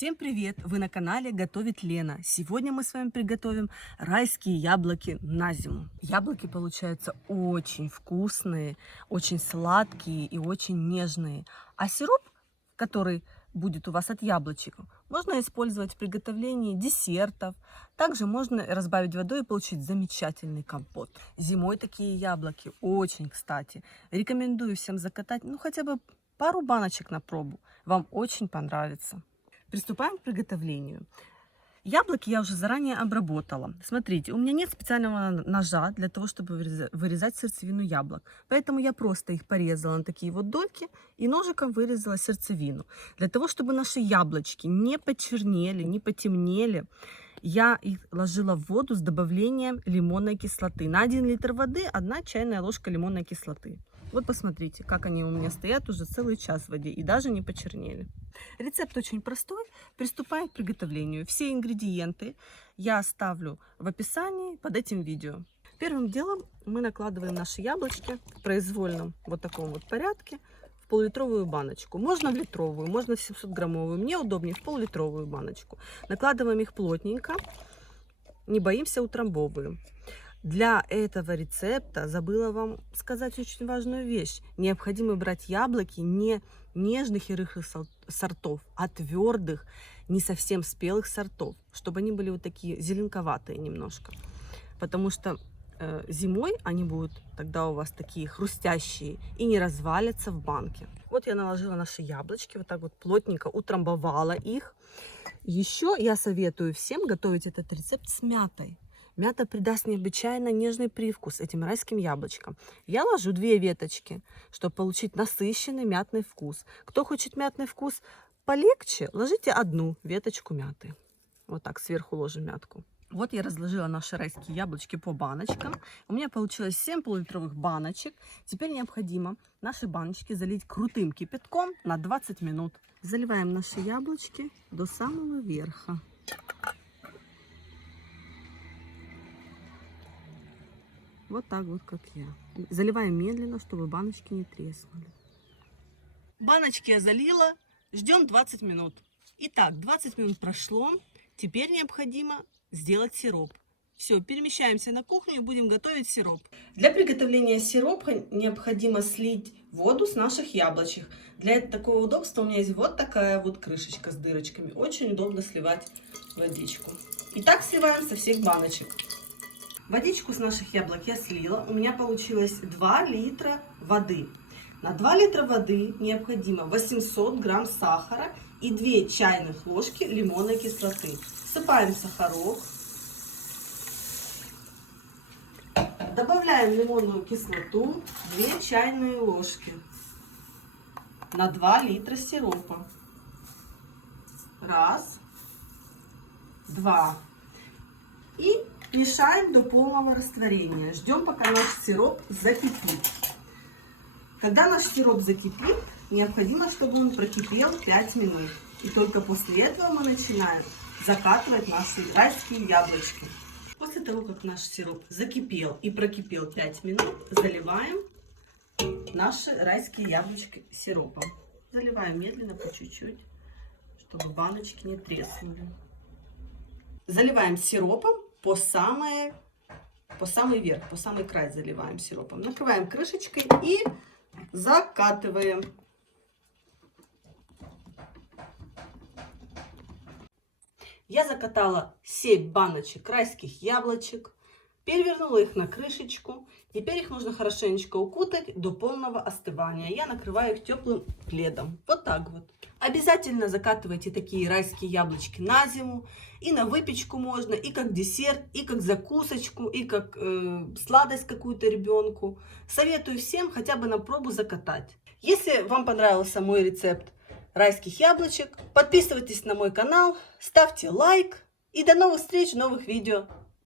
Всем привет! Вы на канале Готовит Лена. Сегодня мы с вами приготовим райские яблоки на зиму. Яблоки получаются очень вкусные, очень сладкие и очень нежные. А сироп, который будет у вас от яблочек, можно использовать в приготовлении десертов. Также можно разбавить водой и получить замечательный компот. Зимой такие яблоки очень кстати. Рекомендую всем закатать, хотя бы пару баночек на пробу. Вам очень понравится. Приступаем к приготовлению. Яблоки я уже заранее обработала. Смотрите, у меня нет специального ножа для того, чтобы вырезать сердцевину яблок. Поэтому я просто их порезала на такие вот дольки и ножиком вырезала сердцевину. Для того, чтобы наши яблочки не почернели, не потемнели, я их ложила в воду с добавлением лимонной кислоты. На 1 литр воды 1 чайная ложка лимонной кислоты. Вот посмотрите, как они у меня стоят уже целый час в воде и даже не почернели. Рецепт очень простой. Приступаем к приготовлению. Все ингредиенты я оставлю в описании под этим видео. Первым делом мы накладываем наши яблочки в произвольном вот таком вот порядке в пол-литровую баночку. Можно в литровую, можно в 700-граммовую. Мне удобнее в пол-литровую баночку. Накладываем их плотненько, не боимся утрамбовываем. Для этого рецепта забыла вам сказать очень важную вещь. Необходимо брать яблоки не нежных и рыхлых сортов, а твердых, не совсем спелых сортов, чтобы они были вот такие зеленковатые немножко. Потому что зимой они будут тогда у вас такие хрустящие и не развалятся в банке. Вот я наложила наши яблочки, вот так вот плотненько утрамбовала их. Еще я советую всем готовить этот рецепт с мятой. Мята придаст необычайно нежный привкус этим райским яблочкам. Я ложу 2 веточки, чтобы получить насыщенный мятный вкус. Кто хочет мятный вкус полегче, ложите 1 веточку мяты. Вот так сверху ложим мятку. Вот я разложила наши райские яблочки по баночкам. У меня получилось 7 полулитровых баночек. Теперь необходимо наши баночки залить крутым кипятком на 20 минут. Заливаем наши яблочки до самого верха. Вот так вот, как я. Заливаем медленно, чтобы баночки не треснули. Баночки я залила. Ждем 20 минут. Итак, 20 минут прошло. Теперь необходимо сделать сироп. Все, перемещаемся на кухню и будем готовить сироп. Для приготовления сиропа необходимо слить воду с наших яблочек. Для такого удобства у меня есть вот такая вот крышечка с дырочками. Очень удобно сливать водичку. Итак, сливаем со всех баночек. Водичку с наших яблок я слила. У меня получилось 2 литра воды. На 2 литра воды необходимо 800 грамм сахара и 2 чайных ложки лимонной кислоты. Всыпаем сахарок. Добавляем лимонную кислоту 2 чайные ложки на 2 литра сиропа. 1, 2. И мешаем до полного растворения. Ждем, пока наш сироп закипит. Когда наш сироп закипит, необходимо, чтобы он прокипел 5 минут. И только после этого мы начинаем закатывать наши райские яблочки. После того, как наш сироп закипел и прокипел 5 минут, заливаем наши райские яблочки сиропом. Заливаем медленно, по чуть-чуть, чтобы баночки не треснули. Заливаем сиропом по самый верх, по самый край заливаем сиропом. Накрываем крышечкой и закатываем. Я закатала 7 баночек райских яблочек, перевернула их на крышечку. Теперь их нужно хорошенечко укутать до полного остывания. Я накрываю их теплым пледом. Вот так вот. Обязательно закатывайте такие райские яблочки на зиму. И на выпечку можно, и как десерт, и как закусочку, и как сладость какую-то ребенку. Советую всем хотя бы на пробу закатать. Если вам понравился мой рецепт райских яблочек, подписывайтесь на мой канал, ставьте лайк. И до новых встреч в новых видео.